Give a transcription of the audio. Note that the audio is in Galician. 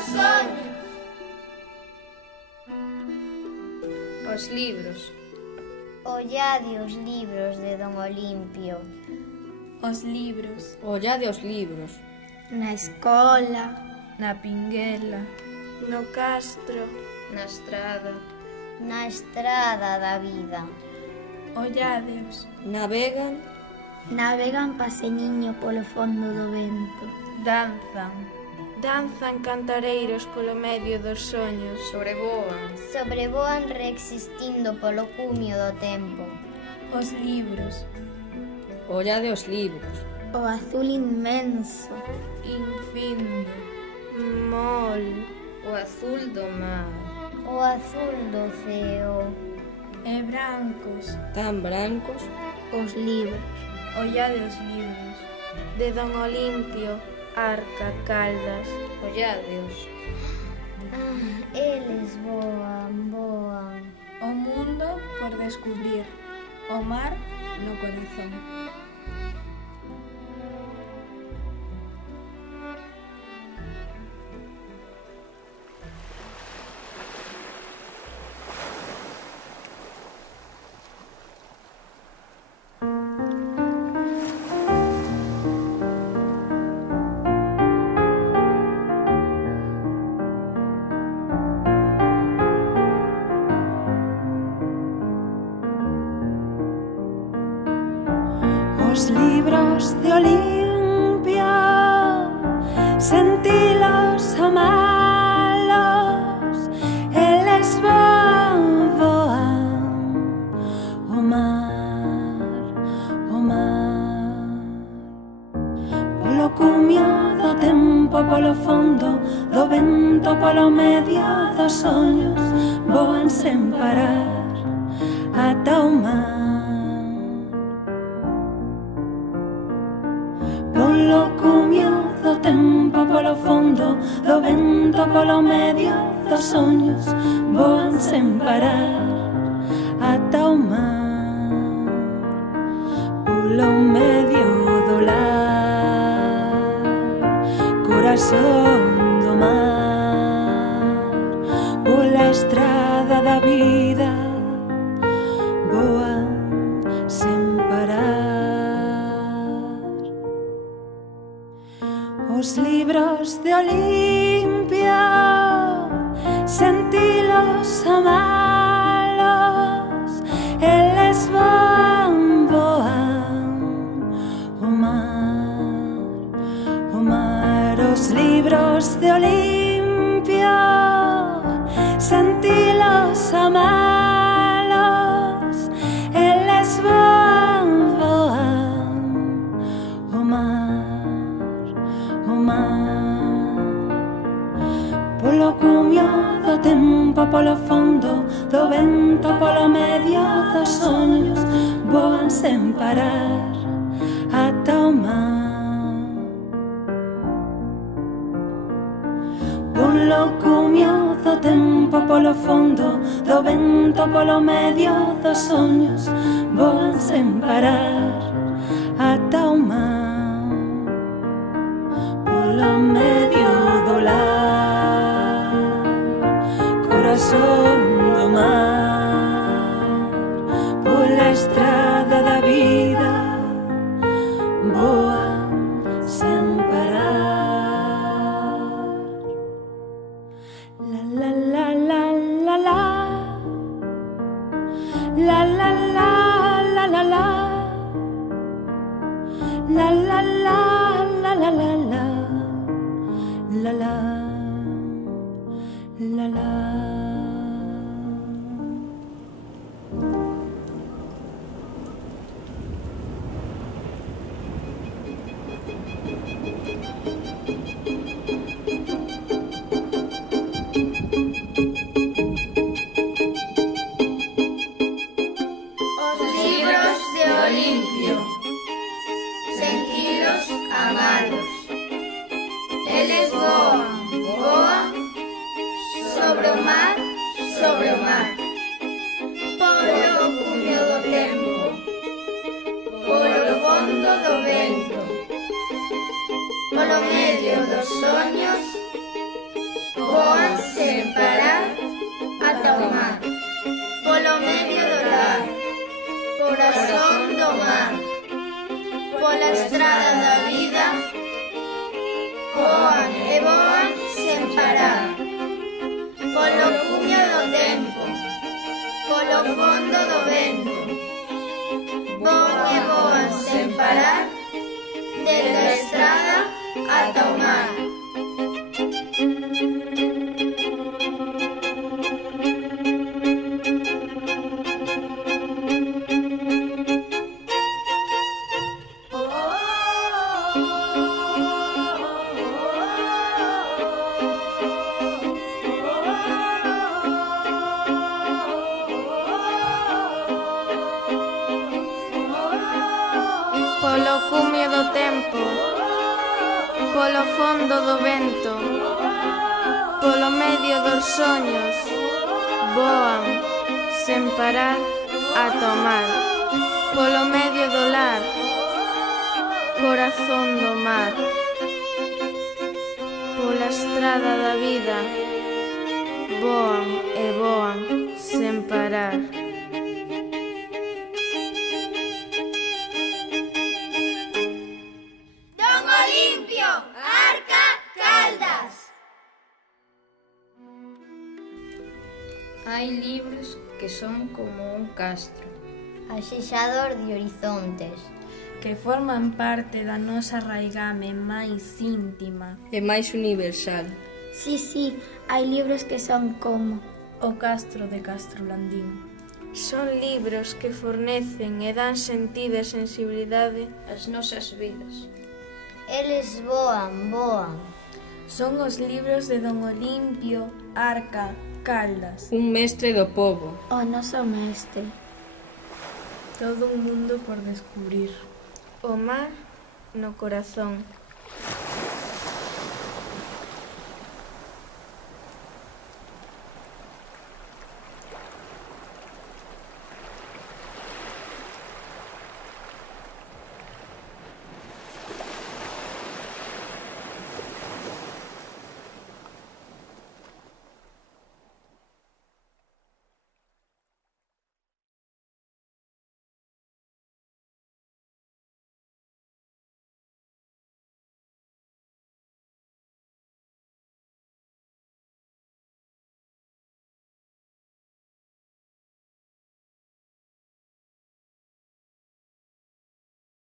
dos soños. Os libros. Ollade os libros de Don Olimpio. Os libros. Ollade os libros. Na escola, Na pinguela. no castro, Na estrada. Na estrada da vida. Olladeos. Navegan. navegan paseniño polo fondo do vento. Danzan. Danzan cantareiros polo medio dos soños. Sobrevoan. Sobrevoan reexistindo polo cumio do tempo. Os libros. Ollade os libros. O azul inmenso, Infindo. mol, O azul do mar. O azul do ceo. E brancos. Tan brancos. os libros. Ollade os libros. de Don Olimpio, Arca, Caldas. Olladeos. Eles voan, voan. O mundo por descubrir. O mar no corazón. Os libros de Olimpia, sentilos amalos, eles van voan o mar, o mar. Polo cumio do tempo, polo fondo do vento, polo medio dos soños, voan sen parar ata o mar. Polo cumio do tempo, polo fondo do vento, polo medio dos soños, voan sen parar ata o mar. Polo medio do lar, corazón do mar, pola estrada da vida, voan sen parar. Os libros de Olimpia, sentilos amalos, eles van voan o mar, o mar. Os libros de Olimpia, sentilos amalos, eles van voan o mar, o mar. Polo cumio do tempo, polo fondo do vento, polo medio dos soños, voan sen parar ata o mar. Polo cumio do tempo, polo fondo do vento, polo medio dos soños, voan sen parar ata o mar. Polo medio do lar, corazón do mar, pola estrada da vida, voan sen parar. La la la la la la, la la la la la la, la la la la la la la, la la la la. Os libros de Olimpio, sentilos amalos, eles voan, voan sobre o mar, sobre o mar. Polo cumio do tempo, polo fondo do vento, polo medio dos soños, corazón do mar, pola estrada da vida, voan e voan sen parar, polo cumio do tempo, polo fondo do vento, voan e voan sen parar, desde a estrada ata o mar. Polo cumio do tempo, polo fondo do vento, polo medio dos soños, voan, sen parar, ata o mar, polo medio do lar, corazón do mar, pola estrada da vida, voan e voan, sen parar. Hai libros que son como un castro, Axexador de horizontes, que forman parte da nosa raigame máis íntima. e máis universal. Sí, hai libros que son como O Castro de Castrolandín. Son libros que fornecen e dan sentido e sensibilidade As nosas vidas. eles voan, voan. Son os libros de Don Olimpio, Arca, Caldas. Un mestre do pobo. o noso mestre. Todo un mundo por descubrir. o mar no corazón.